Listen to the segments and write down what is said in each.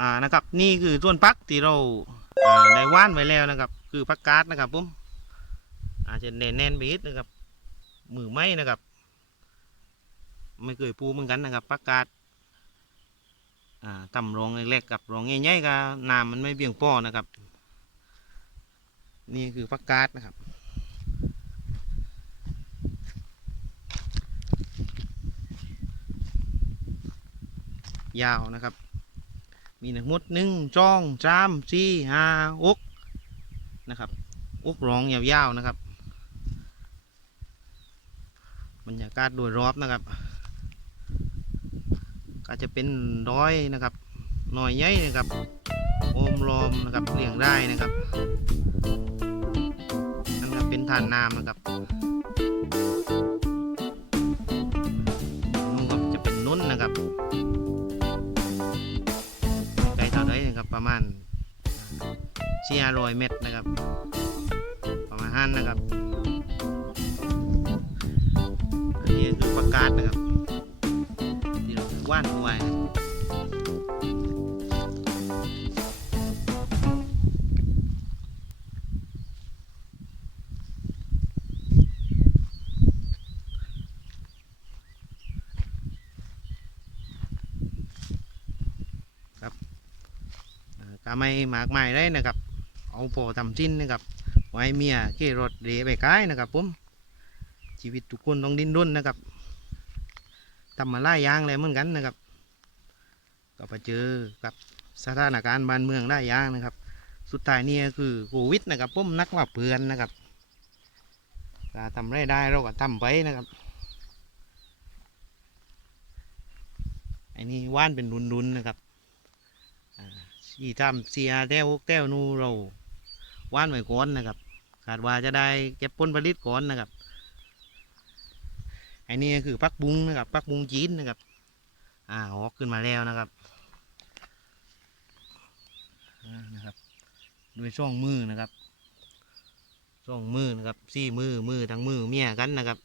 อ่านะครับ นี่คือส่วนพักที่เราอ่าได้ว่านไว้แล้วนะครับ คือพักกาดนะครับผมอาจจะแน่นแน่นๆไปนิดนะครับ มือไม้นะครับ ไม่เคยปูเหมือนกันนะครับพักกาดอ่าตำรองเล็กๆกับรองใหญ่ๆก็น้ำมันไม่เพียงพอนะครับ นี่คือพักกาดนะครับยาวนะครับ มีหนึ่งมดหนึ่งจ้องจามสี่ห้าอกนะครับอกร้องยาวๆนะครับ บรรยากาศโดยรอบนะครับ ก็จะเป็นร้อยนะครับหน่อยใหญ่นะครับโอมลอมนะครับเลี้ยงได้นะครับนั่นก็เป็นฐานน้ำนะครับ มาณสี่ห้าร้อยเมตรนะครับ ประมาณห้านนะครับอันนี้คือประกาศนะครับ ที่เราว่านเอาไว้ ก็ไม่มากมายเลยนะครับ เอาพอทำจิ้นนะครับ ไว้เมียขี่รถเรไปขายนะครับผมชีวิตทุกคนต้องดิ้นรนนะครับทำมาไล่ยางอะไรเหมือนกันนะครับ ก็ไปเจอกับสถานการณ์บ้านเมืองได้ยางนะครับ สุดท้ายนี่คือโควิดนะครับผมนักว่าเพื่อนนะครับก็ทำไรได้เราก็ทำไปนะครับอ้นี่ว่านเป็นรุนๆนะครับ สี่ทำเสียแต้วแต้วนูเราว่านไว้ก่อนนะครับคาดว่าจะได้เก็บผลผลิตก่อนนะครับไอ้นี่คือพักบุ้งนะครับพักบุ้งจีนนะครับ อ่าออกขึ้นมาแล้วนะครับนะครับด้วยช่องมือนะครับช่องมือนะครับซี่มือมือทั้งมือเมียกันนะครับ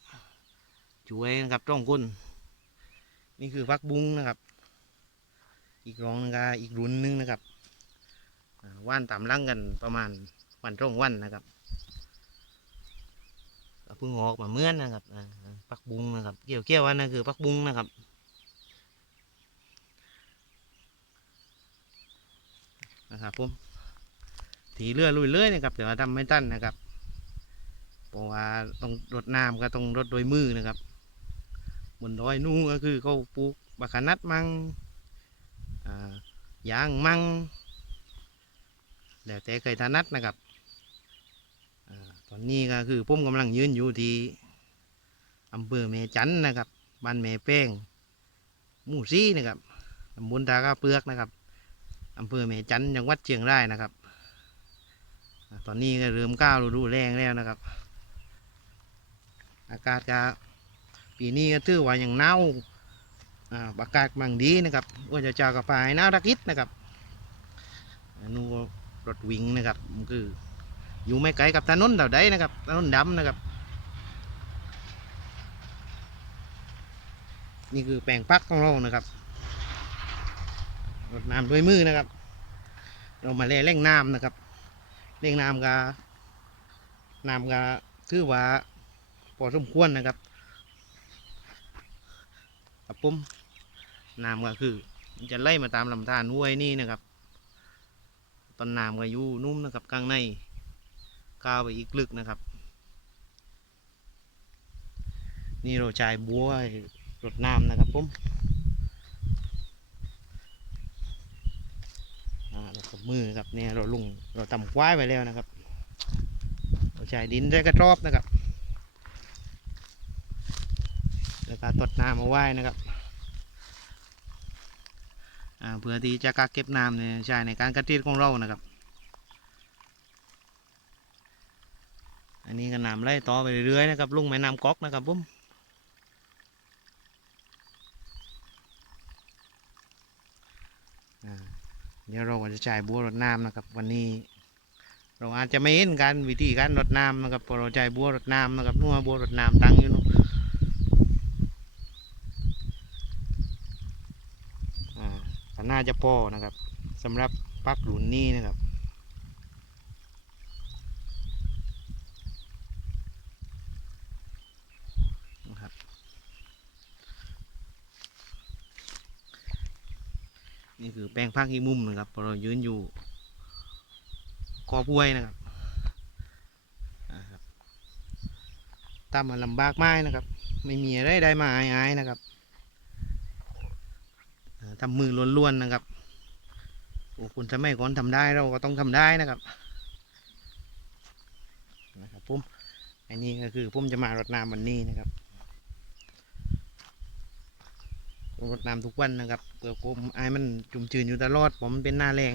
ช่วยนะครับจ้องคนนี่คือพักบุ้งนะครับ อีกรองนึงก็อีกรุ่นหนึงนะครับ ว่านตามลังกันประมาณวันตรงวันนะครับก็เพิ่งออกมาเมื่อนนะครับปักบุงนะครับ เกี่ยวเกี่ยววันนั่นคือปักบุงนะครับนะครับผมถีเรือลุยเลื่อยนะครับแต่ว่าทำไม่ตั้นนะครับเพราะว่าต้องรดน้ำก็ต้องรดโดยมือนะครับบนดอยนู่นก็คือเขาปลูกบักขนัดมังยางมัง แล้วแต่เคยถนัดนะครับอตอนนี้ก็คือผมกำลังยืนอยู่ที่อำเภอเมจันนะครับบ้านเมเป้งหมู่ซี่นะครับตำบลตากาเปลือกนะครับอำเภอเมจันจังหวัดเชียงรายนะครับอตอนนี้ก็เริ่มก้าวฤดูแรงแล้วนะครับ อากาศก็ปีนี้ก็ถือว่าอย่างหนาวอ่าอากาศมังดีนะครับว่าจะเจอกับฝ่ายหนารักอิดนะครับนู รถวิ่งนะครับคือ อยู่ไม่ไกลกับถนนเท่าใดนะครับถนนดำนะครับ นี่คือแปลงพักของเรานะครับรดน้ำด้วยมือนะครับ เรามาเล่เร่งน้ำนะครับเร่งน้ำกับน้ำกับถือว่าพอสมควรนะครับครับผมน้ำก็คือ จะไล่มาตามลำธารห้วยนี่นะครับ ตอนน้ำก็อยู่นุ่มนะครับข้างในก้าวไปอีกลึกนะครับ นี่เราจ่ายบัวรดน้ำนะครับผมอ่าแล้วก็มือครับเนี่ยเราลงเราทำควายไว้แล้วนะครับ เราใช้ดินได้กระรอบนะครับแล้วก็ตดน้ำเอาไว้นะครับ เพื่อที่จะกักเก็บน้ำเนี่ยใช้ในการกระติดของเรานะครับ อันนี้ก็น้ำไหลต่อไปเรื่อยๆนะครับลุงแม่น้ำก๊อกนะครับผมเดี๋ยวเราก็จะจ่ายบัวรดน้ำนะครับ วันนี้ เราอาจจะไม่เห็นการวิธีการรดน้ำนะครับเพอเราจ่ายบัวรดน้ำนะครับนัวบัวรดน้ำตั้งอยู่นู่นอ่า ก็น่าจะพอนะครับสำหรับปักหลุนนี้นะครับนะครับ นี่คือแปลงพักอีกมุมนะครับพอเรายืนอยู่กอบวยนะครับอ่าครับตามมาลำบากไม้นะครับ ไม่มีอะไรได้มาอายๆนะครับ ทำมือล้วนๆนะครับโอ้คุณจะไม่ก่อนทำได้เราก็ต้องทำได้นะครับนะครับผมอันนี้ก็คือผมจะมารดน้ำวันนี้นะครับรดน้ำทุกวันนะครับเพื่อผมไอ้มันจุ่มจืนอยู่ตลอดผมมันเป็นหน้าแรง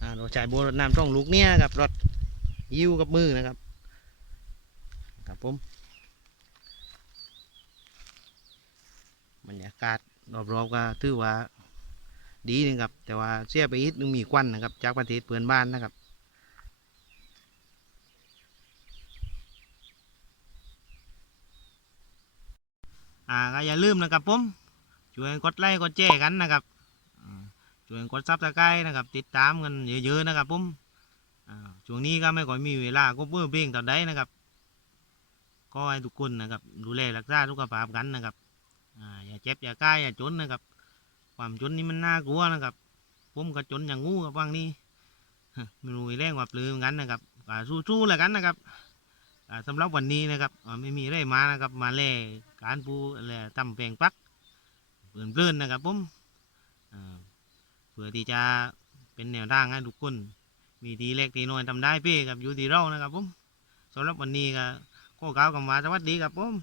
อ่าเราใช้โบรดน้ำต้องลูกเนี้ยครับรดยิ้วกับมือนะครับครับผม บรรยากาศรอบๆก็ถือว่าดีนะครับ แต่ว่าเสียไปอีกนึงมีควันนะครับ จากประเทศเพื่อนบ้านนะครับอ่าก็อย่าลืมนะครับผมช่วยกดไลค์กดแชร์กันนะครับช่วยกดซับสไครต์นะครับ ติดตามกันเยอะๆนะครับผมช่วงนี้ก็ไม่ค่อยมีเวลาก็เพื่อเพลงต่อได้นะครับก็ให้ทุกคนนะครับ ดูแลรักษาสุขภาพกันนะครับ อ่าอย่าเจ็บอย่าใกล้อย่าจนนะครับ ความจนนี่มันน่ากลัวนะครับผมก็จนอย่างงูกับบางนี้ไม่รู้แรงว่าปลืมกันนะครับสู้ๆแล้วกันนะครับอ่าสำหรับวันนี้นะครับไม่มีอะไรมานะครับ มาแล่การปูอะไรตำแปลงปักเปลื่อนๆนะครับผมเพื่อที่จะเป็นแนวทางให้ทุกคน มีทีเล็กทีน้อยทำได้เพ่ครับอยู่ที่เรานะครับผมสำหรับวันนี้ก็ขอกล่าวคำว่าสวัสดีครับผม